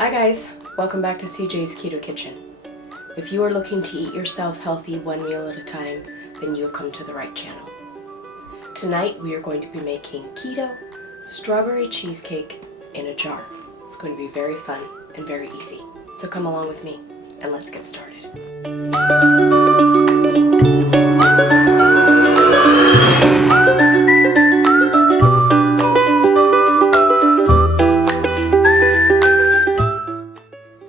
Hi guys, welcome back to CJ's Keto Kitchen. If you are looking to eat yourself healthy one meal at a time, then you have come to the right channel. Tonight we are going to be making Keto Strawberry Cheesecake in a jar. It's going to be very fun and very easy. So come along with me and let's get started.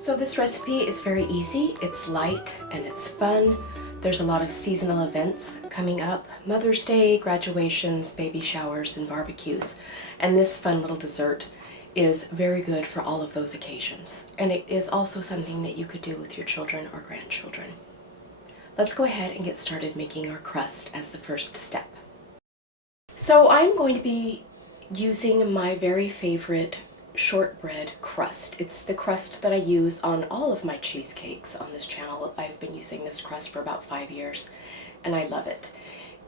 So this recipe is very easy, it's light and it's fun. There's a lot of seasonal events coming up, Mother's Day, graduations, baby showers, and barbecues. And this fun little dessert is very good for all of those occasions. And it is also something that you could do with your children or grandchildren. Let's go ahead and get started making our crust as the first step. So I'm going to be using my very favorite shortbread crust. It's the crust that I use on all of my cheesecakes on this channel. I've been using this crust for about 5 years and I love it.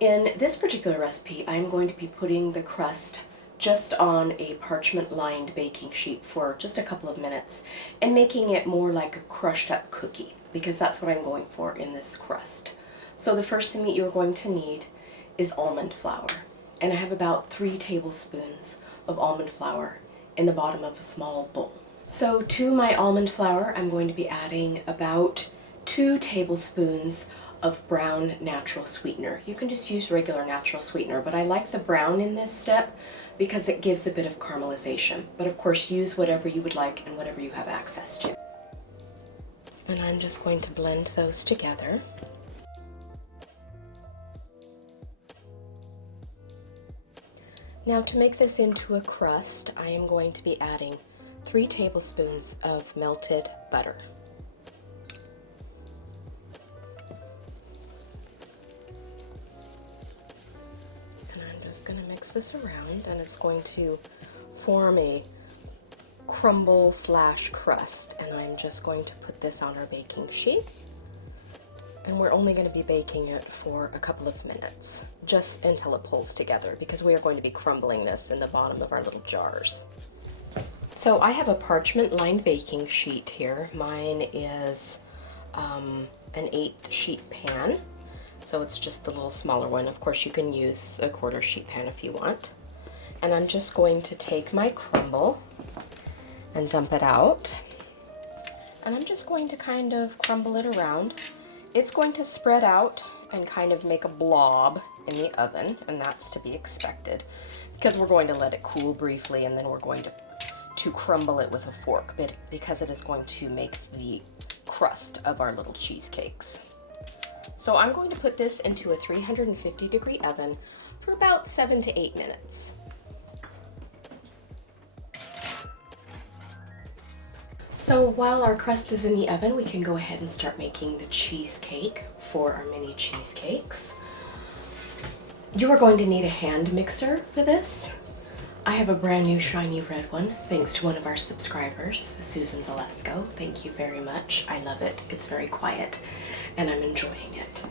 In this particular recipe, I'm going to be putting the crust just on a parchment lined baking sheet for just a couple of minutes and making it more like a crushed up cookie, because that's what I'm going for in this crust. So the first thing that you're going to need is almond flour, and I have about 3 tablespoons of almond flour in the bottom of a small bowl. So to my almond flour, I'm going to be adding about 2 tablespoons of brown natural sweetener. You can just use regular natural sweetener, but I like the brown in this step because it gives a bit of caramelization. But of course, use whatever you would like and whatever you have access to. And I'm just going to blend those together. Now to make this into a crust, I am going to be adding 3 tablespoons of melted butter. And I'm just going to mix this around, and it's going to form a crumble slash crust. And I'm just going to put this on our baking sheet. And we're only going to be baking it for a couple of minutes, just until it pulls together, because we are going to be crumbling this in the bottom of our little jars. So I have a parchment lined baking sheet here. Mine is an 8th sheet pan, so it's just the little smaller one. Of course, you can use a 1/4 sheet pan if you want. And I'm just going to take my crumble and dump it out. And I'm just going to kind of crumble it around. It's going to spread out and kind of make a blob in the oven, and that's to be expected because we're going to let it cool briefly and then we're going to crumble it with a fork, but because it is going to make the crust of our little cheesecakes. So I'm going to put this into a 350-degree oven for about 7 to 8 minutes. So while our crust is in the oven, we can go ahead and start making the cheesecake for our mini cheesecakes. You are going to need a hand mixer for this. I have a brand new shiny red one, thanks to one of our subscribers, Susan Zalesko. Thank you very much. I love it. It's very quiet and I'm enjoying it.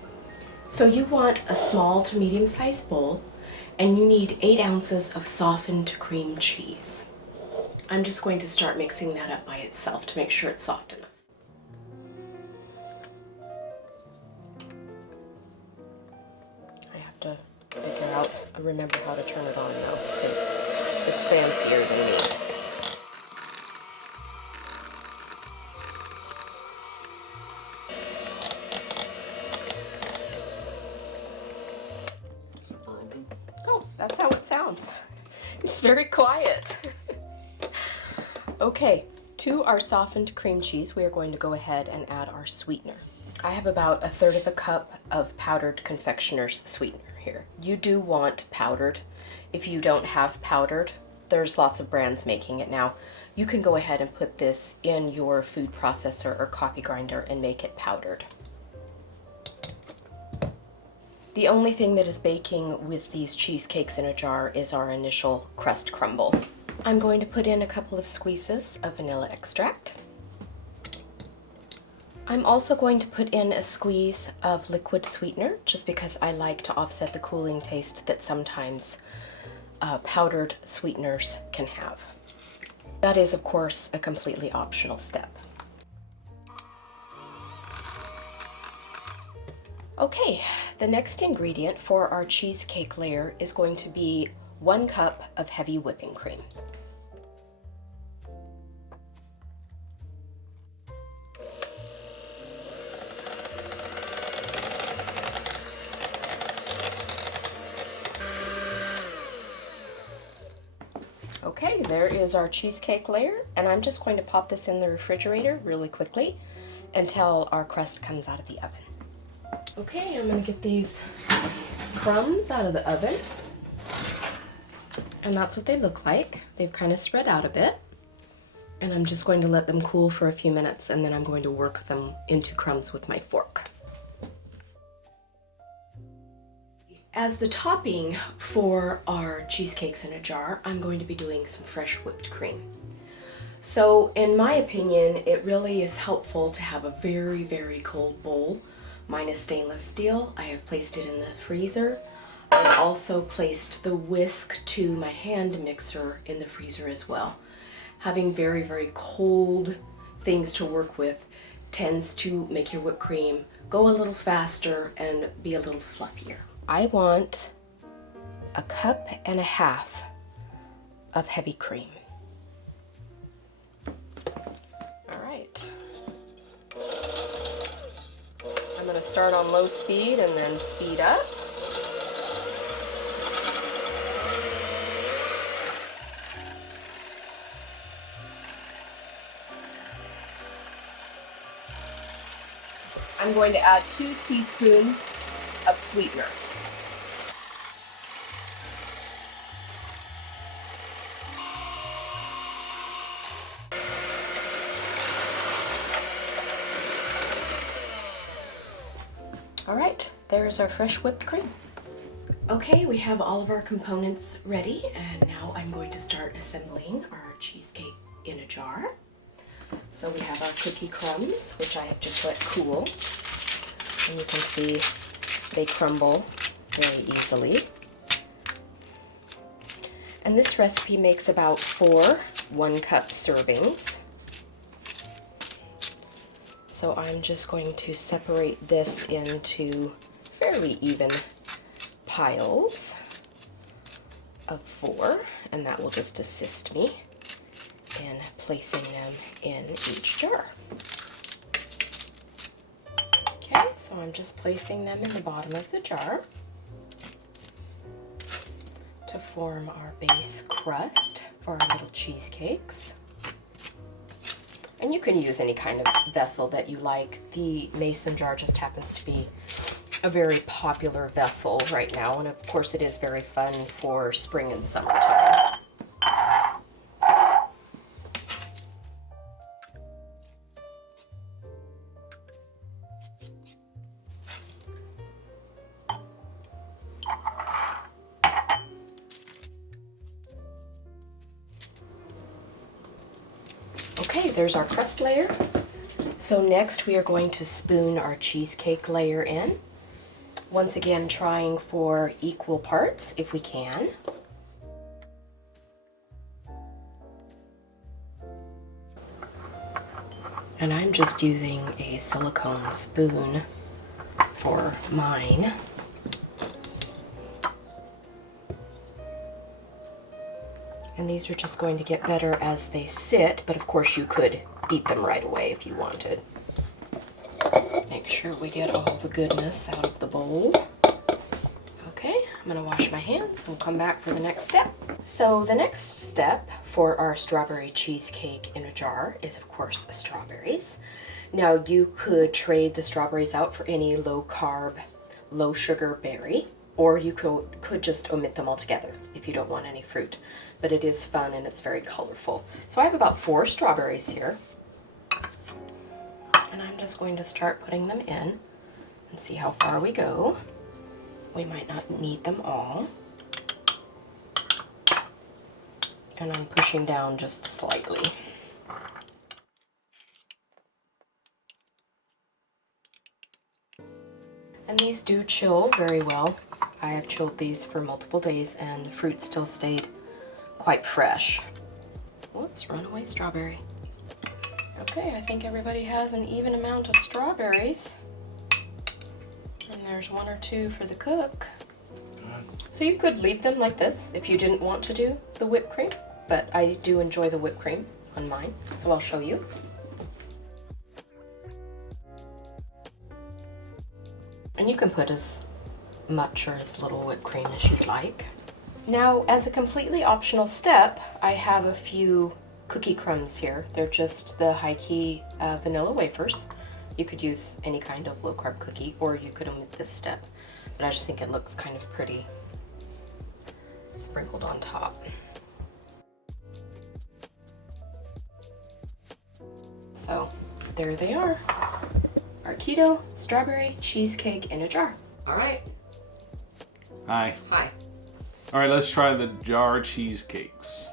So you want a small to medium-sized bowl, and you need 8 ounces of softened cream cheese. I'm just going to start mixing that up by itself to make sure it's soft enough. I have to figure out, remember how to turn it on now, because it's fancier than me. Oh, that's how it sounds. It's very quiet. Okay, to our softened cream cheese, we are going to go ahead and add our sweetener. I have about 1/3 cup of powdered confectioner's sweetener here. You do want powdered. If you don't have powdered, there's lots of brands making it now. You can go ahead and put this in your food processor or coffee grinder and make it powdered. The only thing that is baking with these cheesecakes in a jar is our initial crust crumble. I'm going to put in a couple of squeezes of vanilla extract. I'm also going to put in a squeeze of liquid sweetener, just because I like to offset the cooling taste that sometimes powdered sweeteners can have. That is, of course, a completely optional step. Okay, the next ingredient for our cheesecake layer is going to be 1 cup of heavy whipping cream. Okay, there is our cheesecake layer, and I'm just going to pop this in the refrigerator really quickly until our crust comes out of the oven. Okay, I'm going to get these crumbs out of the oven, and that's what they look like. They've kind of spread out a bit, and I'm just going to let them cool for a few minutes, and then I'm going to work them into crumbs with my fork. As the topping for our cheesecakes in a jar, I'm going to be doing some fresh whipped cream. So in my opinion, it really is helpful to have a very, very cold bowl. Mine is stainless steel. I have placed it in the freezer. I've also placed the whisk to my hand mixer in the freezer as well. Having very, very cold things to work with tends to make your whipped cream go a little faster and be a little fluffier. I want 1.5 cups of heavy cream. All right. I'm going to start on low speed and then speed up. I'm going to add 2 teaspoons of sweetener. All right, there's our fresh whipped cream. Okay, we have all of our components ready, and now I'm going to start assembling our cheesecake in a jar. So we have our cookie crumbs, which I have just let cool, and you can see they crumble very easily. And this recipe makes about 4 1-cup servings. So I'm just going to separate this into fairly even piles of 4, and that will just assist me in placing them in each jar. Okay, so I'm just placing them in the bottom of the jar to form our base crust for our little cheesecakes. And you can use any kind of vessel that you like. The mason jar just happens to be a very popular vessel right now, and of course it is very fun for spring and summertime. Okay, there's our crust layer. So next we are going to spoon our cheesecake layer in. Once again, trying for equal parts if we can. And I'm just using a silicone spoon for mine. And these are just going to get better as they sit, but of course you could eat them right away if you wanted. Make sure we get all the goodness out of the bowl. Okay, I'm gonna wash my hands and we'll come back for the next step. So the next step for our strawberry cheesecake in a jar is, of course, strawberries. Now you could trade the strawberries out for any low-carb, low-sugar berry, or you could just omit them altogether if you don't want any fruit. But it is fun and it's very colorful. So I have about 4 strawberries here. And I'm just going to start putting them in and see how far we go. We might not need them all. And I'm pushing down just slightly. And these do chill very well. I have chilled these for multiple days and the fruit still stayed quite fresh. Whoop. Oops, runaway strawberry. Okay, I think everybody has an even amount of strawberries. And there's 1 or 2 for the cook. So you could leave them like this if you didn't want to do the whipped cream, but I do enjoy the whipped cream on mine, so I'll show you. And you can put as much or as little whipped cream as you'd like. Now, as a completely optional step, I have a few cookie crumbs here. They're just the high-key vanilla wafers. You could use any kind of low-carb cookie, or you could omit this step, but I just think it looks kind of pretty sprinkled on top. So there they are, our keto strawberry cheesecake in a jar. All right. Hi. Hi. All right, let's try the jar cheesecakes.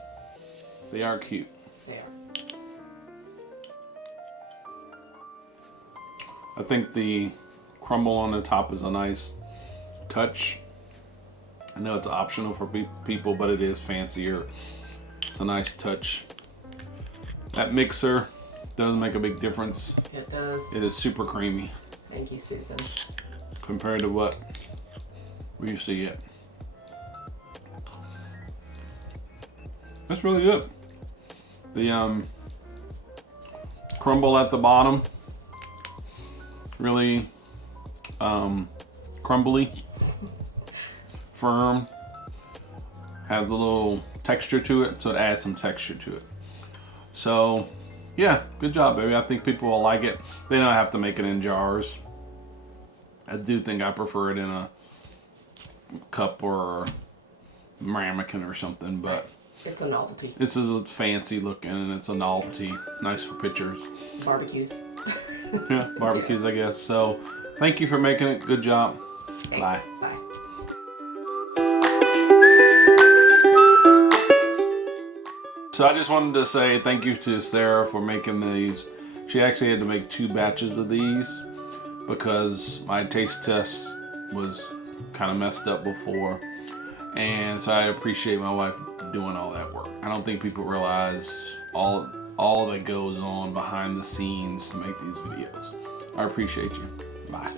They are cute. They are. I think the crumble on the top is a nice touch. I know it's optional for people, but it is fancier. It's a nice touch. That mixer does make a big difference. It does. It is super creamy. Thank you, Susan. Compared to what we used to get. That's really good. The crumble at the bottom, really crumbly, firm, has a little texture to it, so it adds some texture to it. So yeah, good job, baby. I think people will like it. They don't have to make it in jars. I do think I prefer it in a cup or a ramekin or something, but it's a novelty. this is a fancy looking and it's a novelty. Nice for pictures. Barbecues. Yeah, barbecues, I guess. So thank you for making it. Good job. Thanks. Bye. Bye. So I just wanted to say thank you to Sarah for making these. She actually had to make 2 batches of these because my taste test was kind of messed up before. And so I appreciate my wife doing all that work. I don't think people realize all that goes on behind the scenes to make these videos. I appreciate you. Bye.